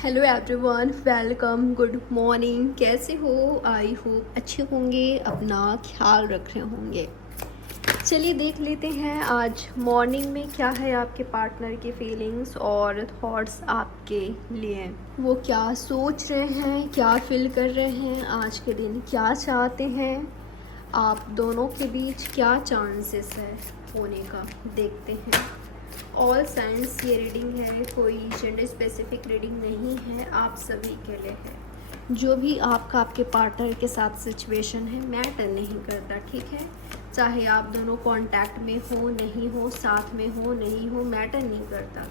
Hello everyone, welcome, good morning. कैसे हो? I hope अच्छे होंगे, अपना ख्याल रख रहे होंगे। चलिए देख लेते हैं आज मॉर्निंग में क्या है आपके पार्टनर की फीलिंग्स और थॉट्स आपके लिए। वो क्या सोच रहे हैं, क्या फील कर रहे हैं, आज के दिन क्या चाहते हैं, आप दोनों के बीच क्या चांसेस है होने का, देखते हैं। ऑल साइंस ये रीडिंग है, कोई जेंडर स्पेसिफिक रीडिंग नहीं है, आप सभी के लिए है। जो भी आपका आपके पार्टनर के साथ सिचुएशन है मैटर नहीं करता, ठीक है। चाहे आप दोनों कांटेक्ट में हो, नहीं हो, साथ में हो, नहीं हो, मैटर नहीं करता।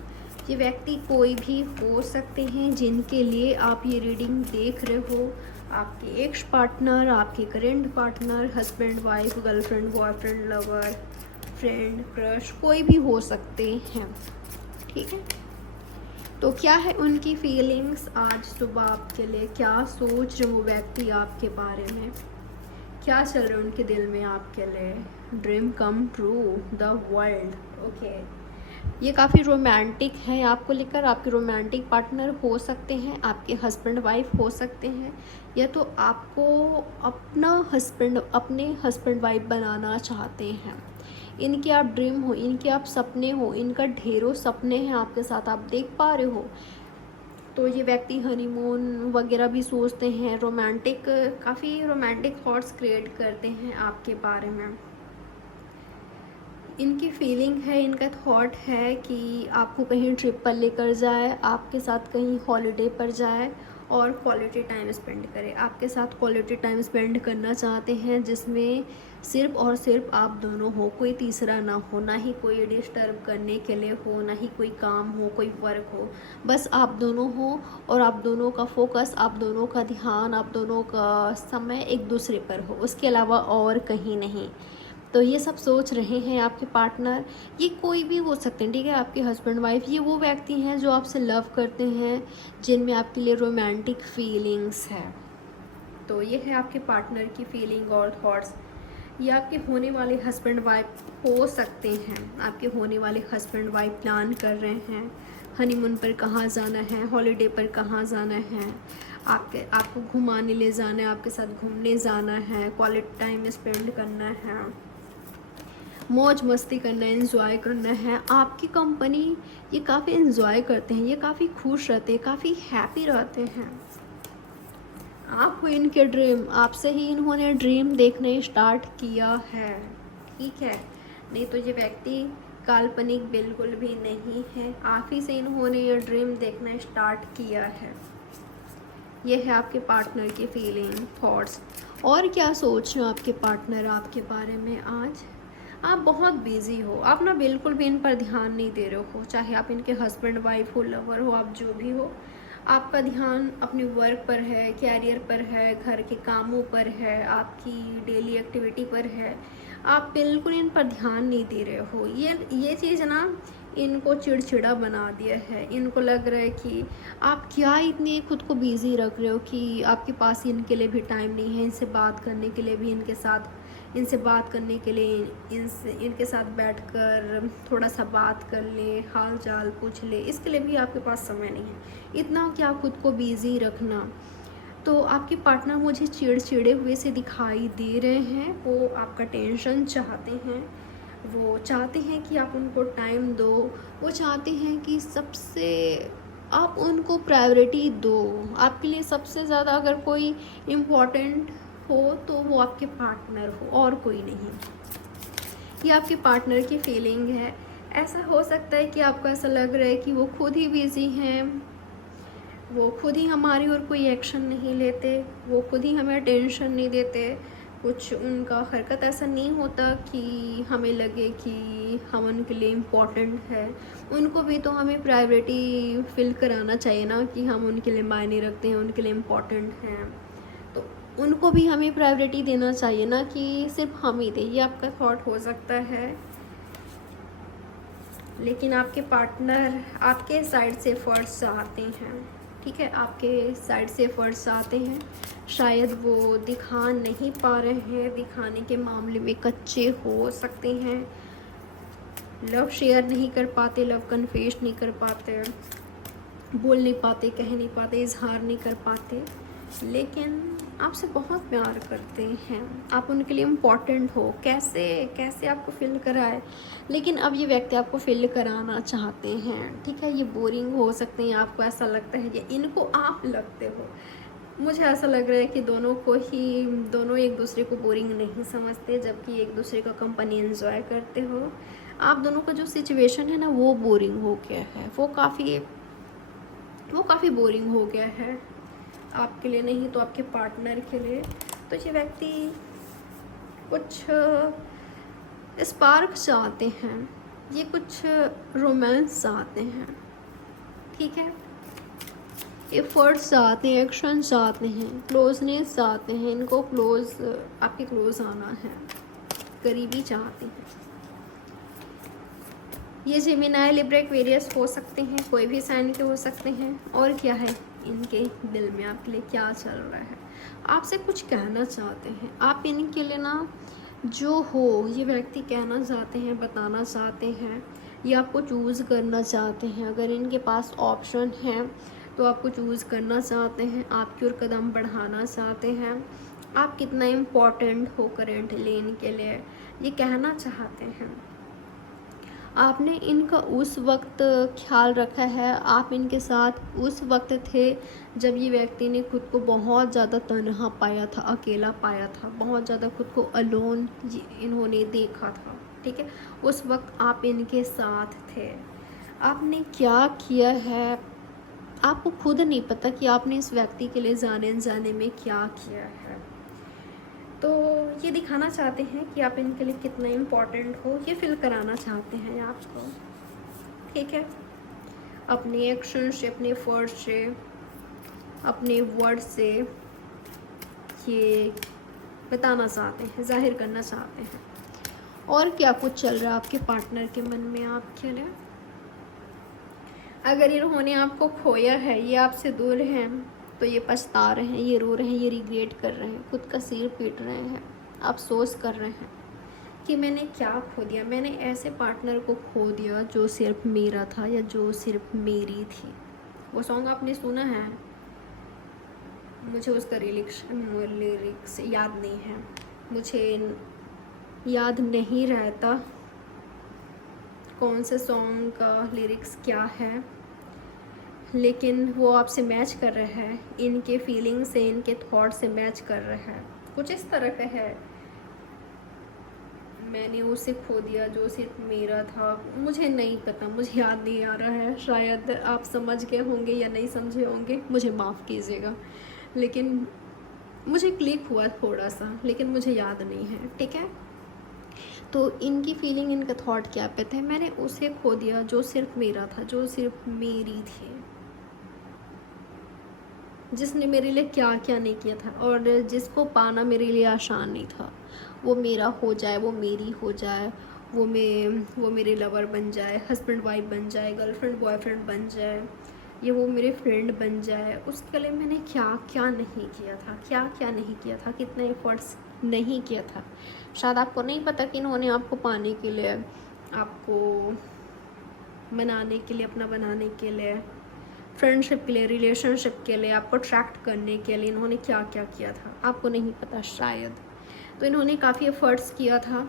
ये व्यक्ति कोई भी हो सकते हैं जिनके लिए आप ये रीडिंग देख रहे हो। आपके एक्स पार्टनर, आपके current partner, husband wife, girlfriend boyfriend, lover, friend, crush, कोई भी हो सकते हैं, ठीक है। तो क्या है उनकी फीलिंग्स आज सुबह आपके लिए, क्या सोच रहे वो व्यक्ति आपके बारे में, क्या चल रहा है उनके दिल में आपके लिए। Dream come true, the world. Okay, ये काफ़ी रोमांटिक है आपको लेकर। आपके रोमांटिक पार्टनर हो सकते हैं, आपके हस्बैंड वाइफ हो सकते हैं, या तो आपको अपने हस्बैंड वाइफ बनाना चाहते हैं। इनके आप ड्रीम हो, इनके आप सपने हो, इनका ढेरों सपने हैं आपके साथ, आप देख पा रहे हो। तो ये व्यक्ति हनीमून वगैरह भी सोचते हैं, रोमांटिक, काफ़ी रोमांटिक थॉट्स क्रिएट करते हैं आपके बारे में। इनकी फीलिंग है, इनका थॉट है कि आपको कहीं ट्रिप पर लेकर जाए, आपके साथ कहीं हॉलिडे पर जाए और क्वालिटी टाइम स्पेंड करे। आपके साथ क्वालिटी टाइम स्पेंड करना चाहते हैं जिसमें सिर्फ़ और सिर्फ आप दोनों हो, कोई तीसरा ना हो, ना ही कोई डिस्टर्ब करने के लिए हो, ना ही कोई काम हो, कोई वर्क हो। बस आप दोनों हो और आप दोनों का फोकस, आप दोनों का ध्यान, आप दोनों का समय एक दूसरे पर हो, उसके अलावा और कहीं नहीं। तो ये सब सोच रहे हैं आपके पार्टनर। ये कोई भी हो सकते हैं, ठीक है। आपके हस्बैंड वाइफ ये वो व्यक्ति हैं जो आपसे लव करते हैं, जिनमें आपके लिए रोमांटिक फीलिंग्स है। तो ये है आपके पार्टनर की फीलिंग और थॉट्स। ये आपके होने वाले हस्बैंड वाइफ हो सकते हैं। आपके होने वाले हस्बैंड वाइफ प्लान कर रहे हैं हनीमून पर कहाँ जाना है, हॉलीडे पर कहाँ जाना है, आपको घुमाने ले जाना है, आपके साथ घूमने जाना है, क्वालिटी टाइम स्पेंड करना है, मौज मस्ती करना है, एंजॉय करना है आपकी कंपनी। ये काफ़ी एंजॉय करते हैं, ये काफ़ी खुश रहते हैं, काफ़ी हैप्पी रहते हैं। आप हो इनके ड्रीम, आपसे ही इन्होंने ड्रीम देखने स्टार्ट किया है, ठीक है। नहीं तो ये व्यक्ति काल्पनिक बिल्कुल भी नहीं है, आप ही से इन्होंने ये ड्रीम देखना स्टार्ट किया है। ये है आपके पार्टनर की फीलिंग, थॉट्स। और क्या सोच रहे हो आपके पार्टनर आपके बारे में आज। आप बहुत बिजी हो, आप ना बिल्कुल भी इन पर ध्यान नहीं दे रहे हो, चाहे आप इनके हस्बैंड वाइफ हो, लवर हो, आप जो भी हो। आपका ध्यान अपने वर्क पर है, कैरियर पर है, घर के कामों पर है, आपकी डेली एक्टिविटी पर है। आप बिल्कुल इन पर ध्यान नहीं दे रहे हो। ये चीज़ ना इनको चिड़चिड़ा बना दिया है। इनको लग रहा है कि आप क्या इतने खुद को बिज़ी रख रहे हो कि आपके पास इनके लिए भी टाइम नहीं है, इनसे बात करने के लिए भी, इनसे बात करने के लिए, इनके साथ बैठकर थोड़ा सा बात कर ले, हाल चाल पूछ ले, इसके लिए भी आपके पास समय नहीं है। इतना क्या खुद को बिज़ी रखना। तो आपके पार्टनर मुझे चिड़चिड़े हुए से दिखाई दे रहे हैं। वो आपका टेंशन चाहते हैं, वो चाहते हैं कि आप उनको टाइम दो, वो चाहते हैं कि सबसे आप उनको प्रायोरिटी दो। आपके लिए सबसे ज़्यादा अगर कोई इम्पोर्टेंट हो तो वो आपके पार्टनर हो और कोई नहीं। ये आपके पार्टनर की फीलिंग है। ऐसा हो सकता है कि आपको ऐसा लग रहा है कि वो खुद ही बिज़ी हैं, वो खुद ही हमारी और कोई एक्शन नहीं लेते, वो खुद ही हमें टेंशन नहीं देते। कुछ उनका हरकत ऐसा नहीं होता कि हमें लगे कि हम उनके लिए इम्पोर्टेंट है। उनको भी तो हमें प्रायोरिटी फिल कराना चाहिए ना, कि हम उनके लिए मायने रखते हैं, उनके लिए इम्पोर्टेंट हैं। तो उनको भी हमें प्रायोरिटी देना चाहिए ना, कि सिर्फ हम ही दें। ये आपका थॉट हो सकता है, लेकिन आपके पार्टनर आपके साइड से एफर्ट्स चाहते हैं, ठीक है। आपके साइड से एफर्ट्स आते हैं, शायद वो दिखा नहीं पा रहे हैं, दिखाने के मामले में कच्चे हो सकते हैं, लव शेयर नहीं कर पाते, लव कन्फेस नहीं कर पाते। बोल नहीं पाते, कह नहीं पाते, इजहार नहीं कर पाते, लेकिन आपसे बहुत प्यार करते हैं, आप उनके लिए इम्पॉर्टेंट हो। कैसे कैसे आपको फील कराए, लेकिन अब ये व्यक्ति आपको फील कराना चाहते हैं। ठीक है, ये बोरिंग हो सकते हैं, आपको ऐसा लगता है कि इनको आप लगते हो। मुझे ऐसा लग रहा है कि दोनों एक दूसरे को बोरिंग नहीं समझते, जबकि एक दूसरे का कंपनी एंजॉय करते हो। आप दोनों का जो सिचुएशन है ना, वो बोरिंग हो गया है, वो काफ़ी बोरिंग हो गया है आपके लिए, नहीं तो आपके पार्टनर के लिए। तो ये व्यक्ति कुछ स्पार्क चाहते हैं, ये कुछ रोमांस चाहते हैं। ठीक है, एफर्ट्स चाहते हैं, एक्शन चाहते हैं, क्लोजनेस चाहते हैं, इनको आपके क्लोज आना है, करीबी चाहते हैं। ये जेमिनाई, लिब्रा, एक्वेरियस हो सकते हैं, कोई भी साइन के हो सकते हैं। और क्या है इनके दिल में आपके लिए क्या चल रहा है, आपसे कुछ कहना चाहते हैं। आप इनके लिए ना जो हो ये व्यक्ति कहना चाहते हैं, बताना चाहते हैं, ये आपको चूज़ करना चाहते हैं। अगर इनके पास ऑप्शन है तो आपको चूज़ करना चाहते हैं, आपकी ओर कदम बढ़ाना चाहते हैं। आप कितना इम्पोर्टेंट हो करेंटली इनके लिए ये कहना चाहते हैं। आपने इनका उस वक्त ख्याल रखा है, आप इनके साथ उस वक्त थे जब ये व्यक्ति ने खुद को बहुत ज़्यादा तन्हा पाया था, अकेला पाया था, बहुत ज़्यादा खुद को अलोन इन्होंने देखा था। ठीक है, उस वक्त आप इनके साथ थे। आपने क्या किया है आपको खुद नहीं पता कि आपने इस व्यक्ति के लिए जाने में क्या किया है। तो ये दिखाना चाहते हैं कि आप इनके लिए कितना इम्पोर्टेंट हो, ये फील कराना चाहते हैं आपको। ठीक है, अपने एक्शन से, अपने एफर्ट से, अपने वर्ड से ये बताना चाहते हैं, जाहिर करना चाहते हैं। और क्या कुछ चल रहा है आपके पार्टनर के मन में आपके लिए। अगर इन्होंने आपको खोया है, ये आपसे दूर हैं, तो ये पछता रहे हैं, ये रो रहे हैं, ये रिग्रेट कर रहे हैं, खुद का सिर पीट रहे हैं, अफसोस कर रहे हैं कि मैंने क्या खो दिया, मैंने ऐसे पार्टनर को खो दिया जो सिर्फ मेरा था या जो सिर्फ मेरी थी। वो सॉन्ग आपने सुना है, मुझे उसका लिरिक्स याद नहीं है, मुझे याद नहीं रहता कौन से सॉन्ग का लिरिक्स क्या है, लेकिन वो आपसे मैच कर रहा है, इनके फीलिंग से, इनके थॉट से मैच कर रहा है। कुछ इस तरह का है, मैंने उसे खो दिया जो सिर्फ मेरा था। मुझे नहीं पता, मुझे याद नहीं आ रहा है, शायद आप समझ गए होंगे या नहीं समझे होंगे, मुझे माफ़ कीजिएगा, लेकिन मुझे क्लिक हुआ थोड़ा सा, लेकिन मुझे याद नहीं है। ठीक है, तो इनकी फीलिंग, इनका थॉट क्या पे थे, मैंने उसे खो दिया जो सिर्फ मेरा था, जो सिर्फ मेरी थी, जिसने मेरे लिए क्या क्या नहीं किया था, और जिसको पाना मेरे लिए आसान नहीं था। वो मेरा हो जाए, वो मेरी हो जाए, वो मेरे लवर बन जाए, हस्बैंड वाइफ बन जाए, गर्लफ्रेंड बॉयफ्रेंड बन जाए, ये वो मेरे फ्रेंड बन जाए, उसके लिए मैंने क्या क्या नहीं किया था, क्या क्या नहीं किया था, कितने एफर्ट्स नहीं किया था। शायद आपको नहीं पता कि इन्होंने आपको पाने के लिए, आपको बनाने के लिए, अपना बनाने के लिए, फ्रेंडशिप के लिए, रिलेशनशिप के लिए, आपको अट्रैक्ट करने के लिए इन्होंने क्या क्या किया था, आपको नहीं पता शायद। तो इन्होंने काफ़ी एफर्ट्स किया था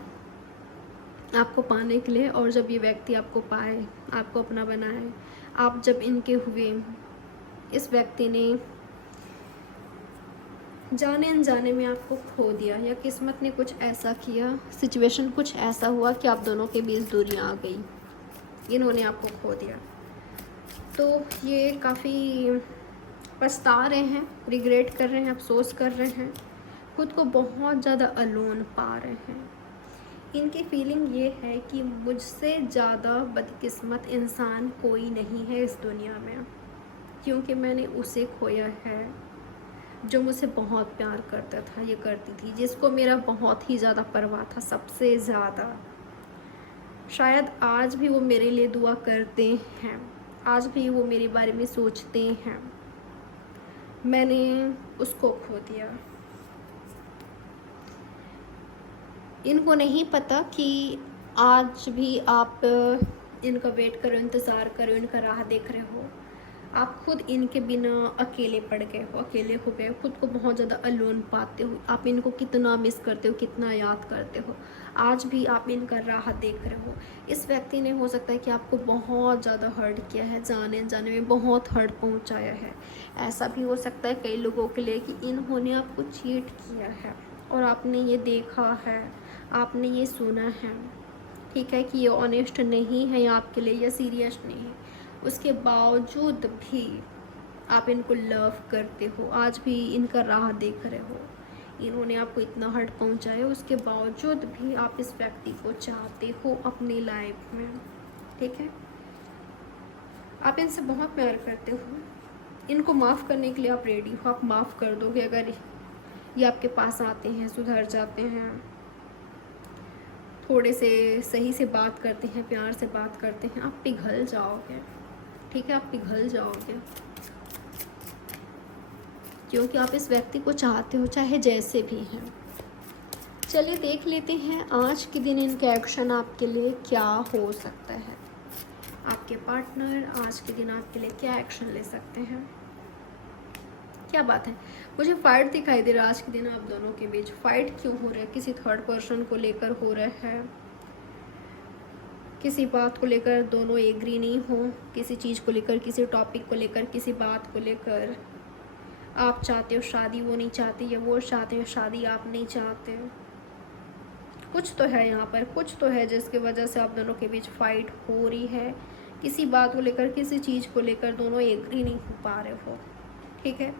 आपको पाने के लिए, और जब ये व्यक्ति आपको पाए, आपको अपना बनाए, आप जब इनके हुए, इस व्यक्ति ने जाने अनजाने में आपको खो दिया, या किस्मत ने कुछ ऐसा किया, सिचुएशन कुछ ऐसा हुआ कि आप दोनों के बीच दूरियां आ गई, इन्होंने आपको खो दिया। तो ये काफ़ी पछता रहे हैं, रिग्रेट कर रहे हैं, अफसोस कर रहे हैं, खुद को बहुत ज़्यादा अलोन पा रहे हैं। इनकी फीलिंग ये है कि मुझसे ज़्यादा बदकिस्मत इंसान कोई नहीं है इस दुनिया में, क्योंकि मैंने उसे खोया है जो मुझसे बहुत प्यार करता था, ये करती थी, जिसको मेरा बहुत ही ज़्यादा परवाह था, सबसे ज़्यादा। शायद आज भी वो मेरे लिए दुआ करते हैं, आज भी वो मेरे बारे में सोचते हैं। मैंने उसको खो दिया। इनको नहीं पता कि आज भी आप इनका वेट करो, इंतज़ार करो, इनका राह देख रहे हो, आप खुद इनके बिना अकेले पड़ गए हो, अकेले हो गए, खुद को बहुत ज़्यादा अलोन पाते हो। आप इनको कितना मिस करते हो, कितना याद करते हो। आज भी आप इनका राह देख रहे हो। इस व्यक्ति ने हो सकता है कि आपको बहुत ज़्यादा हर्ट किया है, जाने जाने में बहुत हर्ट पहुंचाया है। ऐसा भी हो सकता है कई लोगों के लिए कि इन्होंने आपको चीट किया है और आपने ये देखा है, आपने ये सुना है, ठीक है, कि ये ऑनेस्ट नहीं है आपके लिए, या सीरियस नहीं है। उसके बावजूद भी आप इनको लव करते हो, आज भी इनका राह देख रहे हो। इन्होंने आपको इतना हर्ट पहुंचाया, उसके बावजूद भी आप इस व्यक्ति को चाहते हो अपनी लाइफ में, ठीक है। आप इनसे बहुत प्यार करते हो, इनको माफ़ करने के लिए आप रेडी हो। आप माफ़ कर दोगे अगर ये आपके पास आते हैं, सुधर जाते हैं, थोड़े से सही से बात करते हैं, प्यार से बात करते हैं, आप पिघल जाओगे, ठीक है, आप पिघल जाओगे, क्योंकि आप इस व्यक्ति को चाहते हो, चाहे जैसे भी हैं। चलिए देख लेते हैं आज के दिन इनका एक्शन आपके लिए क्या हो सकता है। आपके पार्टनर आज के दिन आपके लिए क्या एक्शन ले सकते हैं, क्या बात है। मुझे फाइट दिखाई दे रहा है आज के दिन आप दोनों के बीच। फाइट क्यों हो रहा है? किसी थर्ड पर्सन को लेकर हो रहा है, किसी बात को लेकर दोनों एग्री नहीं हो, किसी चीज़ को लेकर, किसी टॉपिक को लेकर, किसी बात को लेकर। आप चाहते हो शादी, वो नहीं चाहती, या वो चाहते हो शादी, आप नहीं चाहते। कुछ तो है यहाँ पर, कुछ तो है जिसकी वजह से आप दोनों के बीच फाइट हो रही है। किसी बात को लेकर, किसी चीज़ को लेकर दोनों एग्री नहीं हो पा रहे हो, ठीक है।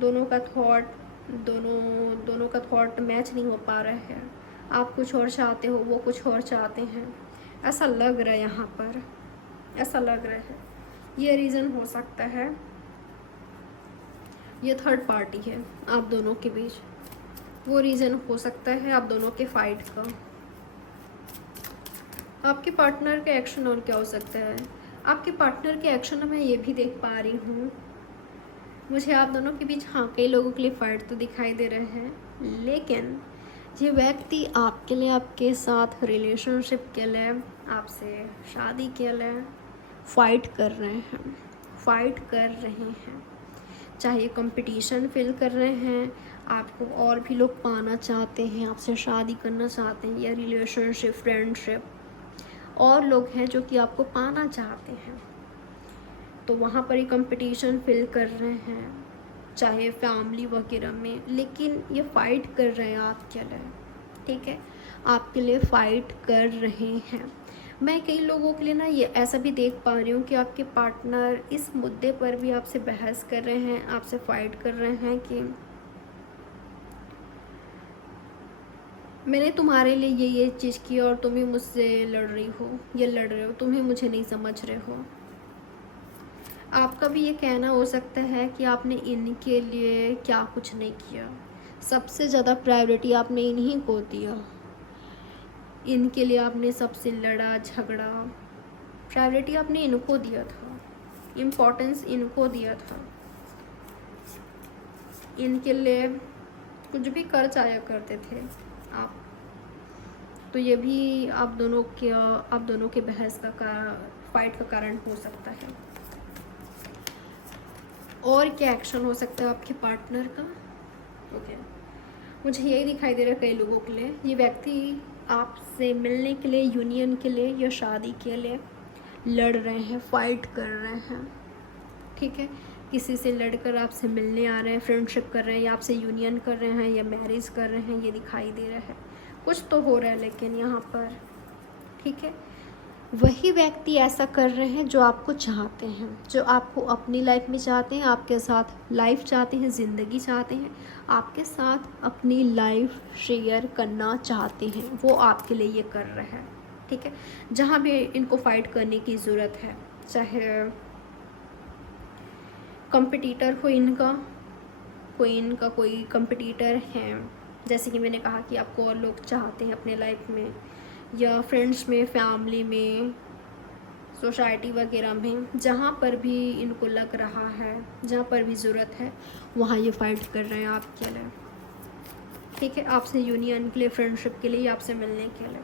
दोनों का थॉट मैच नहीं हो पा रहा है। आप कुछ और चाहते हो, वो कुछ और चाहते हैं, ऐसा लग रहा है यहाँ पर, ऐसा लग रहा है। ये रीज़न हो सकता है, ये थर्ड पार्टी है आप दोनों के बीच, वो रीज़न हो सकता है आप दोनों के फाइट का। आपके पार्टनर का एक्शन और क्या हो सकता है? आपके पार्टनर के एक्शन में ये भी देख पा रही हूँ, मुझे आप दोनों के बीच हाँ कई लोगों के लिए फाइट तो दिखाई दे रहे हैं, लेकिन ये व्यक्ति आपके लिए, आपके साथ रिलेशनशिप के लिए, आपसे शादी के लिए फाइट कर रहे हैं, फाइट कर रहे हैं। चाहे कंपटीशन फील कर रहे हैं, आपको और भी लोग पाना चाहते हैं, आपसे शादी करना चाहते हैं, या रिलेशनशिप, फ्रेंडशिप, और लोग हैं जो कि आपको पाना चाहते हैं, तो वहाँ पर ही कंपटीशन फील कर रहे हैं, चाहे फैमिली वगैरह में, लेकिन ये फाइट कर रहे हैं आपके लिए, ठीक है, आपके लिए फ़ाइट कर रहे हैं। मैं कई लोगों के लिए ना ये ऐसा भी देख पा रही हूँ कि आपके पार्टनर इस मुद्दे पर भी आपसे बहस कर रहे हैं, आपसे फ़ाइट कर रहे हैं कि मैंने तुम्हारे लिए ये चीज़ की और तुम ही मुझसे लड़ रही हो, ये लड़ रहे हो, तुम ही मुझे नहीं समझ रहे हो। आपका भी ये कहना हो सकता है कि आपने इनके लिए क्या कुछ नहीं किया, सबसे ज़्यादा प्रायोरिटी आपने इन्हीं को दिया, इनके लिए आपने सबसे लड़ा झगड़ा, प्रायोरिटी आपने इनको दिया था, इम्पोर्टेंस इनको दिया था, इनके लिए कुछ भी कर जाया करते थे आप। तो ये भी आप दोनों के बहस का फाइट का कारण हो सकता है। और क्या एक्शन हो सकता है आपके पार्टनर का? ओके, मुझे यही दिखाई दे रहा है कई लोगों के लिए, ये व्यक्ति आपसे मिलने के लिए, यूनियन के लिए या शादी के लिए लड़ रहे हैं, फाइट कर रहे हैं, ठीक है। किसी से लड़कर आपसे मिलने आ रहे हैं, फ्रेंडशिप कर रहे हैं, या आपसे यूनियन कर रहे हैं, या मैरिज कर रहे हैं, ये दिखाई दे रहा है। कुछ तो हो रहा है लेकिन यहाँ पर, ठीक है। वही व्यक्ति ऐसा कर रहे हैं जो आपको चाहते हैं, जो आपको अपनी लाइफ में चाहते हैं, आपके साथ लाइफ चाहते हैं, ज़िंदगी चाहते हैं, आपके साथ अपनी लाइफ शेयर करना चाहते हैं, वो आपके लिए ये कर रहे हैं, ठीक है। जहाँ भी इनको फाइट करने की ज़रूरत है, चाहे कंपटीटर हो इनका, कोई कंपटीटर है, जैसे कि मैंने कहा कि आपको और लोग चाहते हैं अपने लाइफ में, या फ्रेंड्स में, फैमिली में, सोसाइटी वगैरह में, जहाँ पर भी इनको लग रहा है, जहाँ पर भी ज़रूरत है, वहाँ ये फाइट कर रहे हैं आपके लिए, ठीक है। आपसे यूनियन के लिए, फ्रेंडशिप के लिए, या आपसे मिलने के लिए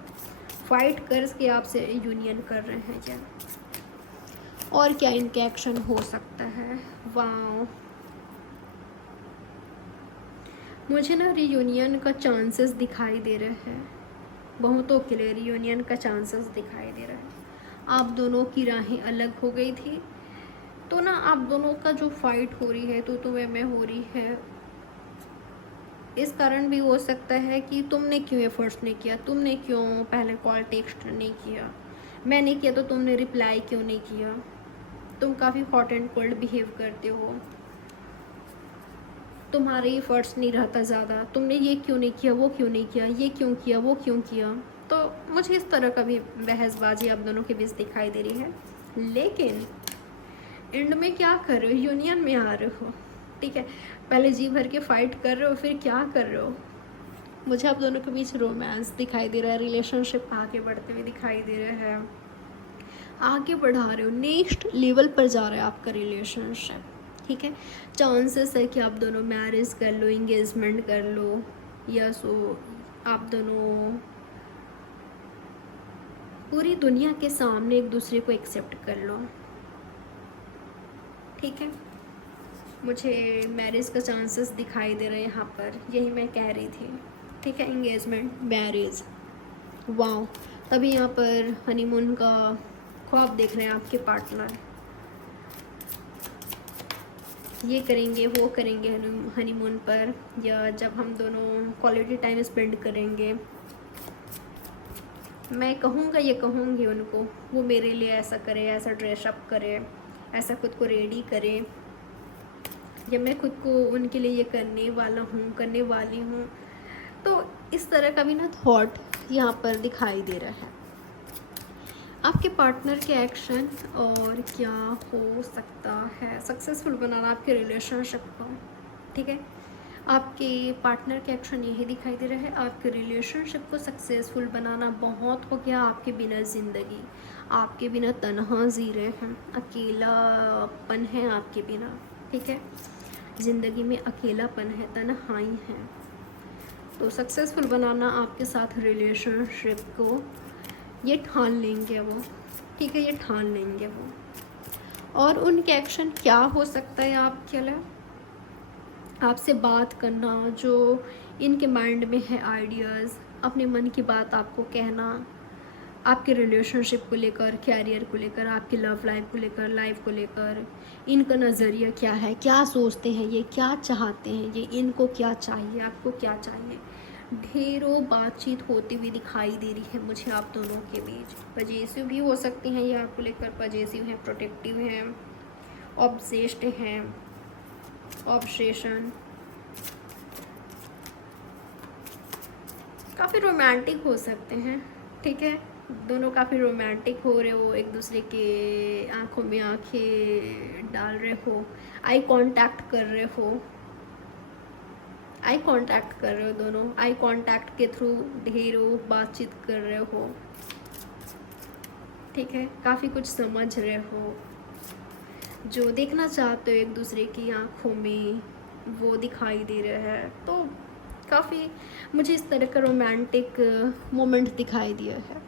फ़ाइट करके आपसे यूनियन कर रहे हैं क्या। और क्या इनके एक्शन हो सकता है। वाओ, मुझे ना रियूनियन का चांसेस दिखाई दे रहे हैं, बहुतों के लिए रियूनियन का चांसेस दिखाई दे रहा है। आप दोनों की राहें अलग हो गई थी, तो ना आप दोनों का जो फाइट हो रही है तो तुम्हें में हो रही है, इस कारण भी हो सकता है कि तुमने क्यों एफर्ट्स नहीं किया, तुमने क्यों पहले कॉल टेक्स्ट नहीं किया, मैंने किया तो तुमने रिप्लाई क्यों नहीं किया। तुम काफ़ी हॉट एंड कोल्ड बिहेव करते हो, तुम्हारे एफर्ट्स नहीं रहता ज़्यादा, तुमने ये क्यों नहीं किया, वो क्यों नहीं किया, ये क्यों किया, वो क्यों किया। तो मुझे इस तरह का भी बहसबाजी आप दोनों के बीच दिखाई दे रही है। लेकिन एंड में क्या कर रहे हो, यूनियन में आ रहे हो, ठीक है। पहले जी भर के फाइट कर रहे हो, फिर क्या कर रहे हो। मुझे आप दोनों के बीच रोमांस दिखाई दे रहा है, रिलेशनशिप आगे बढ़ते हुए दिखाई दे रहा है, आगे बढ़ा रहे हो, नेक्स्ट लेवल पर जा रहा है आपका रिलेशनशिप, ठीक है। चांसेस है कि आप दोनों मैरिज कर लो, इंगेजमेंट कर लो, या सो आप दोनों पूरी दुनिया के सामने एक दूसरे को एक्सेप्ट कर लो, ठीक है। मुझे मैरिज का चांसेस दिखाई दे रहे हैं यहाँ पर, यही मैं कह रही थी, ठीक है। Engagement, marriage, wow. तभी यहाँ पर हनीमून का ख्वाब देख रहे हैं आपके पार्टनर, ये करेंगे वो करेंगे हनीमून पर, या जब हम दोनों क्वालिटी टाइम स्पेंड करेंगे, मैं कहूँगा ये कहूँगी उनको, वो मेरे लिए ऐसा करे, ऐसा ड्रेसअप करे, ऐसा खुद को रेडी करे, या मैं खुद को उनके लिए ये करने वाला हूँ, करने वाली हूँ। तो इस तरह का भी ना थॉट यहाँ पर दिखाई दे रहा है। आपके पार्टनर के एक्शन और क्या हो सकता है सक्सेसफुल बनाना आपके रिलेशनशिप को, ठीक है। आपके पार्टनर के एक्शन यही दिखाई दे रहा है, आपके रिलेशनशिप को सक्सेसफुल बनाना बहुत हो गया आपके बिना ज़िंदगी, आपके बिना तन्हा जी रहे हैं, अकेलापन है आपके बिना, ठीक है। ज़िंदगी में अकेलापन है, तन्हाई है। तो सक्सेसफुल बनाना आपके साथ रिलेशनशिप को, ये ठान लेंगे वो, ठीक है, ये ठान लेंगे वो। और उनके एक्शन क्या हो सकता है आपके लिए, आपसे बात करना, जो इनके माइंड में है आइडियाज़, अपने मन की बात आपको कहना, आपके रिलेशनशिप को लेकर, कैरियर को लेकर, आपकी लव लाइफ को लेकर, लाइफ को लेकर, इनका नज़रिया क्या है, क्या सोचते हैं ये, क्या चाहते हैं ये, इनको क्या चाहिए, आपको क्या चाहिए। ढेरों बातचीत होती हुई दिखाई दे रही है मुझे आप दोनों के बीच। पजेसिव भी हो सकती हैं ये आपको लेकर, पजेसिव हैं, प्रोटेक्टिव हैं, ऑब्सेस्ड हैं, ऑब्सेशन, काफ़ी रोमांटिक हो सकते हैं, ठीक है। दोनों काफ़ी रोमांटिक हो रहे हो, एक दूसरे के आंखों में आंखें डाल रहे हो, आई कांटेक्ट कर रहे हो, आई कांटेक्ट कर रहे हो दोनों, आई कांटेक्ट के थ्रू ढेरों बातचीत कर रहे हो, ठीक है। काफ़ी कुछ समझ रहे हो, जो देखना चाहते हो एक दूसरे की आंखों में वो दिखाई दे रहा है। तो काफ़ी मुझे इस तरह का रोमांटिक मोमेंट दिखाई दिया है,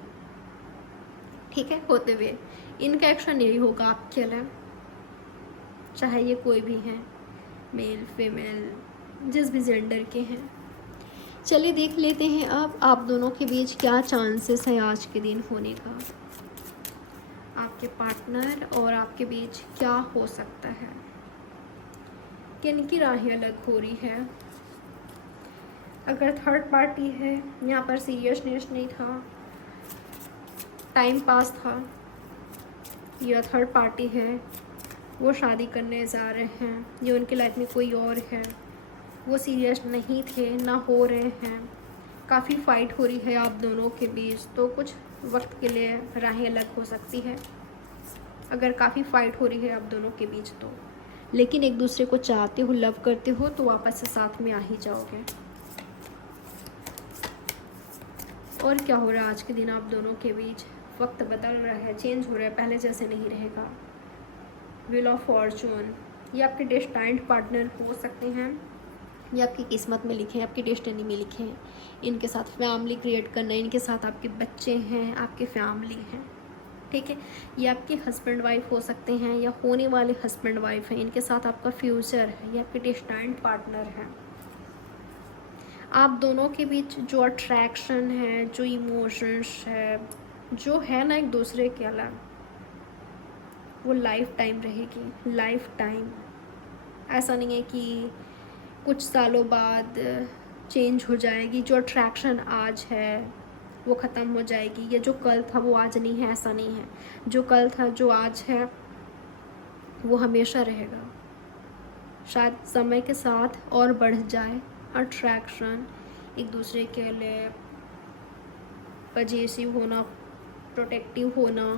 ठीक है, होते हुए। इनका एक्शन यही होगा आपके लिए, चाहे ये कोई भी है, मेल फीमेल, जिस भी जेंडर के हैं। चलिए देख लेते हैं अब आप दोनों के बीच क्या चांसेस है आज के दिन होने का, आपके पार्टनर और आपके बीच क्या हो सकता है, किन की राहें अलग हो रही है। अगर थर्ड पार्टी है, यहाँ पर सीरियसनेस नहीं था, टाइम पास था, या थर्ड पार्टी है वो शादी करने जा रहे हैं, या उनकी लाइफ में कोई और है, वो सीरियस नहीं थे, ना हो रहे हैं, काफ़ी फाइट हो रही है आप दोनों के बीच। तो कुछ वक्त के लिए राहें अलग हो सकती है, अगर काफ़ी फाइट हो रही है आप दोनों के बीच तो। लेकिन एक दूसरे को चाहते हो, लव करते हो, तो वापस से साथ में आ ही जाओगे। और क्या हो रहा है आज के दिन आप दोनों के बीच, वक्त बदल रहा है, चेंज हो रहा है, पहले जैसे नहीं रहेगा। व्हील ऑफ फॉर्चून, ये आपके डेस्टाइन्ड पार्टनर हो सकते हैं, ये आपकी किस्मत में लिखे हैं, आपकी डेस्टिनी में लिखे हैं। इनके साथ फैमिली क्रिएट करना, इनके साथ आपके बच्चे हैं, आपकी फैमिली है, ठीक ठीक है। ये आपके हस्बैंड वाइफ हो सकते हैं या होने वाले हस्बैंड वाइफ हैं, इनके साथ आपका फ्यूचर है, ये आपके डिस्टेंट पार्टनर हैं। आप दोनों के बीच जो अट्रैक्शन है, जो इमोशंस है, जो है ना एक दूसरे के अलग, वो लाइफ टाइम रहेगी, लाइफ टाइम। ऐसा नहीं है कि कुछ सालों बाद चेंज हो जाएगी। जो अट्रैक्शन आज है वो ख़त्म हो जाएगी, या जो कल था वो आज नहीं है, ऐसा नहीं है। जो कल था, जो आज है, वो हमेशा रहेगा। शायद समय के साथ और बढ़ जाए अट्रैक्शन, एक दूसरे के लिए पजेसिव होना, प्रोटेक्टिव होना।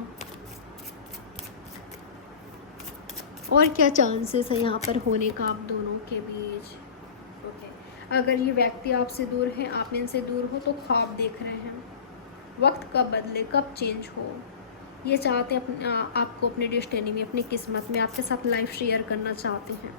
और क्या चांसेस है यहाँ पर होने का आप दोनों के बीच? ओके, अगर ये व्यक्ति आपसे दूर है, आप इनसे दूर हो, तो ख्वाब देख रहे हैं वक्त कब बदले, कब चेंज हो। ये चाहते हैं आपको अपने डेस्टिनी में, अपनी किस्मत में आपके साथ लाइफ शेयर करना चाहते हैं।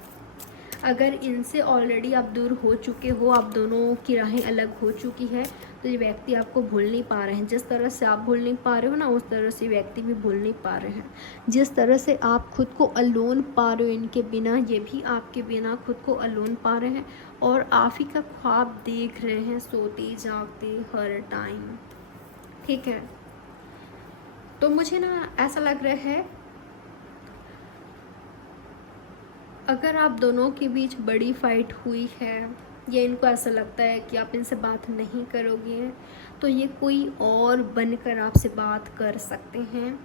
अगर इनसे ऑलरेडी आप दूर हो चुके हो, आप दोनों की राहें अलग हो चुकी है, तो ये व्यक्ति आपको भूल नहीं पा रहे हैं। जिस तरह से आप भूल नहीं पा रहे हो ना, उस तरह से व्यक्ति भी भूल नहीं पा रहे हैं। जिस तरह से आप खुद को अलोन पा रहे हो इनके बिना, ये भी आपके बिना खुद को अलोन पा रहे हैं, और आप ही का ख्वाब देख रहे हैं सोते जागते हर टाइम। ठीक है, तो मुझे ना ऐसा लग रहा है, अगर आप दोनों के बीच बड़ी फाइट हुई है, या इनको ऐसा लगता है कि आप इनसे बात नहीं करोगे, तो ये कोई और बनकर आपसे बात कर सकते हैं,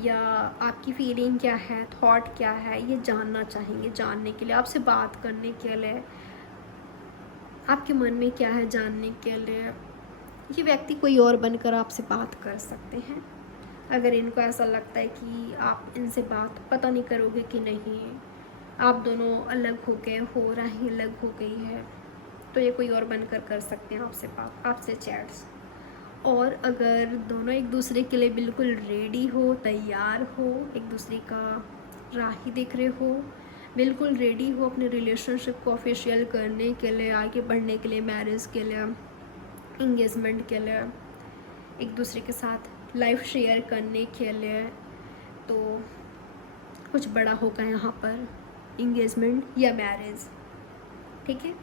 या आपकी फीलिंग क्या है, थॉट क्या है, ये जानना चाहेंगे। जानने के लिए, आपसे बात करने के लिए, आपके मन में क्या है जानने के लिए ये व्यक्ति कोई और बनकर आपसे बात कर सकते हैं। अगर इनको ऐसा लगता है कि आप इनसे बात पता नहीं करोगे कि नहीं, आप दोनों अलग हो गए हो, राहें अलग हो गई है, तो ये कोई और बनकर कर सकते हैं आपसे बात, आपसे चैट्स। और अगर दोनों एक दूसरे के लिए बिल्कुल रेडी हो, तैयार हो, एक दूसरे का राह देख रहे हो, बिल्कुल रेडी हो अपने रिलेशनशिप को ऑफिशियल करने के लिए, आगे बढ़ने के लिए, मैरिज के लिए, इंगेजमेंट के लिए, एक दूसरे के साथ लाइफ शेयर करने के लिए, तो कुछ बड़ा होगा यहाँ पर, इंगेजमेंट या मैरिज। ठीक है,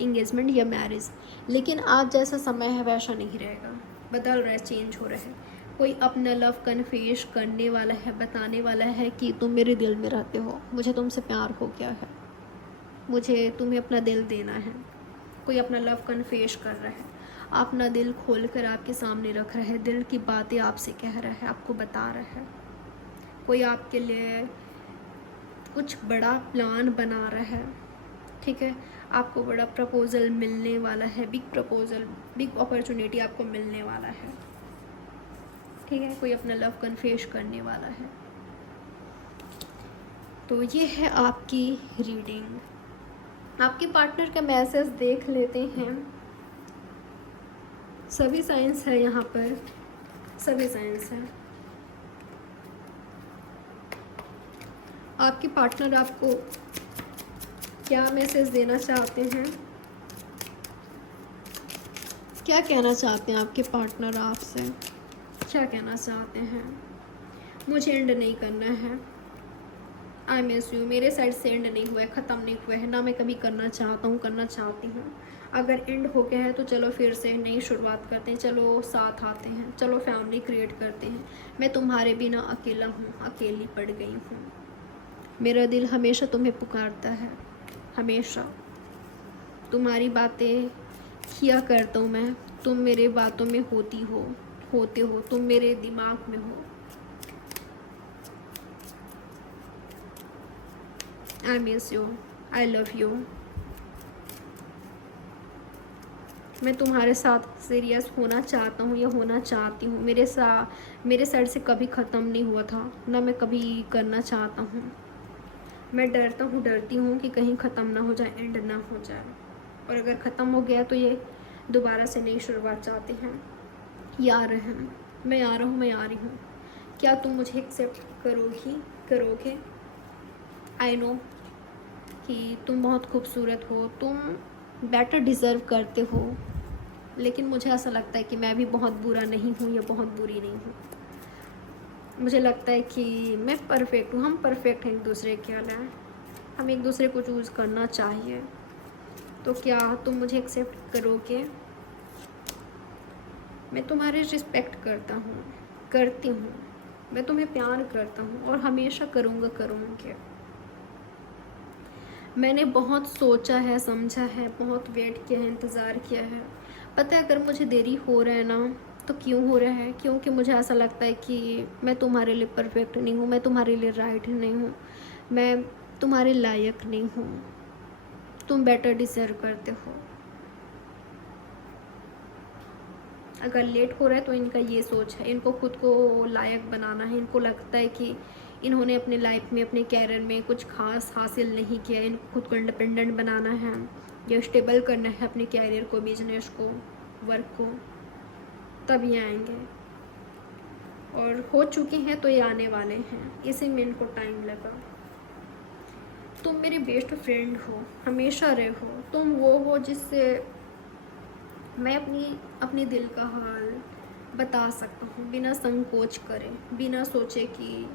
इंगेजमेंट या मैरिज। लेकिन आज जैसा समय है वैसा नहीं रहेगा, बदल रहा है, चेंज हो रहा है। कोई अपना लव कन्फेस करने वाला है, बताने वाला है कि तुम मेरे दिल में रहते हो, मुझे तुमसे प्यार हो गया है, मुझे तुम्हें अपना दिल देना है। कोई अपना लव कन्फेस कर रहा है, अपना दिल खोल कर आपके सामने रख रहा है, दिल की बातें आपसे कह रहा है, आपको बता रहा है। कोई आपके लिए कुछ बड़ा प्लान बना रहा है। ठीक है, आपको बड़ा प्रपोज़ल मिलने वाला है, बिग प्रपोज़ल, बिग अपॉर्चुनिटी आपको मिलने वाला है। ठीक है, कोई अपना लव कन्फेस करने वाला है। तो ये है आपकी रीडिंग। आपके पार्टनर का मैसेज देख लेते हैं। सभी साइंस है यहाँ पर, सभी साइंस है। आपके पार्टनर आपको क्या मैसेज देना चाहते हैं, क्या कहना चाहते हैं आपके पार्टनर आपसे, क्या कहना चाहते हैं? मुझे एंड नहीं करना है, आई मिस यू, मेरे साइड से एंड नहीं हुआ है, ख़त्म नहीं हुआ है, ना मैं कभी करना चाहता हूँ, करना चाहती हूँ। अगर एंड हो गया है तो चलो फिर से नई शुरुआत करते हैं, चलो साथ आते हैं, चलो फैमिली क्रिएट करते हैं। मैं तुम्हारे बिना अकेला हूँ, अकेली पड़ गई हूँ। मेरा दिल हमेशा तुम्हें पुकारता है, हमेशा तुम्हारी बातें किया करता हूँ मैं, तुम मेरे बातों में होती हो, होते हो, तुम मेरे दिमाग में हो। I miss you, I love you. मैं तुम्हारे साथ सीरियस होना चाहता हूँ या होना चाहती हूँ। मेरे साइड से कभी ख़त्म नहीं हुआ था, ना मैं कभी करना चाहता हूँ। मैं डरती हूँ कि कहीं ख़त्म ना हो जाए, एंड ना हो जाए, और अगर ख़त्म हो गया तो ये दोबारा से नई शुरुआत चाहते हैं, ये आ रहे हैं, मैं आ रहा हूँ, मैं आ रही हूँ। क्या तुम मुझे एक्सेप्ट करोगे? आई नो कि तुम बहुत खूबसूरत हो, तुम बेटर डिज़र्व करते हो, लेकिन मुझे ऐसा लगता है कि मैं भी बहुत बुरा नहीं हूँ या बहुत बुरी नहीं हूँ। मुझे लगता है कि मैं परफेक्ट हूँ, हम परफेक्ट हैं एक दूसरे के लिए, हम एक दूसरे को चूज़ करना चाहिए। तो क्या तुम मुझे एक्सेप्ट करोगे? मैं तुम्हारी रिस्पेक्ट करती हूँ, मैं तुम्हें प्यार करता हूँ और हमेशा करूँगी। मैंने बहुत सोचा है, समझा है, बहुत वेट किया है, इंतज़ार किया है। पता है अगर मुझे देरी हो रहा है ना, तो क्यों हो रहा है? क्योंकि मुझे ऐसा लगता है कि मैं तुम्हारे लिए परफेक्ट नहीं हूँ, मैं तुम्हारे लिए राइट नहीं हूँ, मैं तुम्हारे लायक नहीं हूँ, तुम बेटर डिज़र्व करते हो। अगर लेट हो रहा है तो इनका ये सोच है, इनको खुद को लायक बनाना है। इनको लगता है कि इन्होंने अपने लाइफ में, अपने कैरियर में कुछ खास हासिल नहीं किया, इनको खुद को इंडिपेंडेंट बनाना है या स्टेबल करना है अपने कैरियर को, बिजनेस को, वर्क को, तब ये आएंगे। और हो चुके हैं तो ये आने वाले हैं, इसी में इनको टाइम लगा। तुम मेरे बेस्ट फ्रेंड हो, हमेशा रहे हो। तुम वो हो जिससे मैं अपने दिल का हाल बता सकता हूँ, बिना संकोच करे, बिना सोचे कि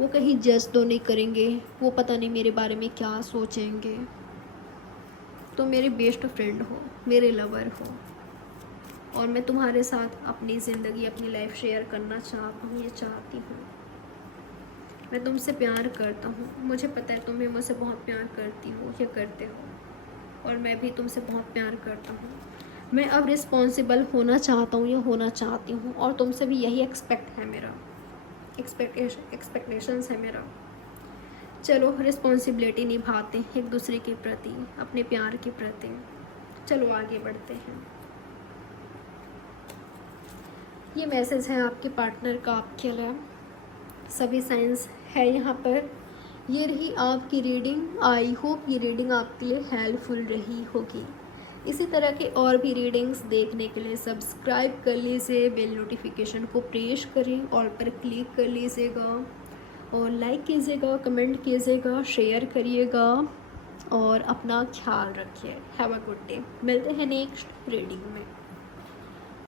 वो कहीं जज तो नहीं करेंगे, वो पता नहीं मेरे बारे में क्या सोचेंगे। तो मेरे बेस्ट फ्रेंड हो, मेरे लवर हो, और मैं तुम्हारे साथ अपनी ज़िंदगी, अपनी लाइफ शेयर करना चाहता हूँ, ये चाहती हूँ। मैं तुमसे प्यार करता हूँ, मुझे पता है तुम भी मुझसे बहुत प्यार करती हो या करते हो, और मैं भी तुमसे बहुत प्यार करता हूँ। मैं अब रिस्पॉन्सिबल होना चाहता हूँ या होना चाहती हूँ, और तुमसे भी यही एक्सपेक्ट है मेरा, एक्सपेक्टेशंस है मेरा। चलो रिस्पॉन्सिबिलिटी निभाते हैं एक दूसरे के प्रति, अपने प्यार के प्रति। चलो आगे बढ़ते हैं। ये मैसेज है आपके पार्टनर का आपके लिए, सभी साइंस है यहाँ पर। ये रही आपकी रीडिंग। आई होप ये रीडिंग आपके लिए हेल्पफुल रही होगी। इसी तरह के और भी रीडिंग्स देखने के लिए सब्सक्राइब कर लीजिए, बेल नोटिफिकेशन को प्रेस करें, ऑल पर क्लिक कर लीजिएगा, और लाइक कीजिएगा, कमेंट कीजिएगा, शेयर करिएगा, और अपना ख्याल रखिए। Have a good day. मिलते हैं नेक्स्ट रीडिंग में।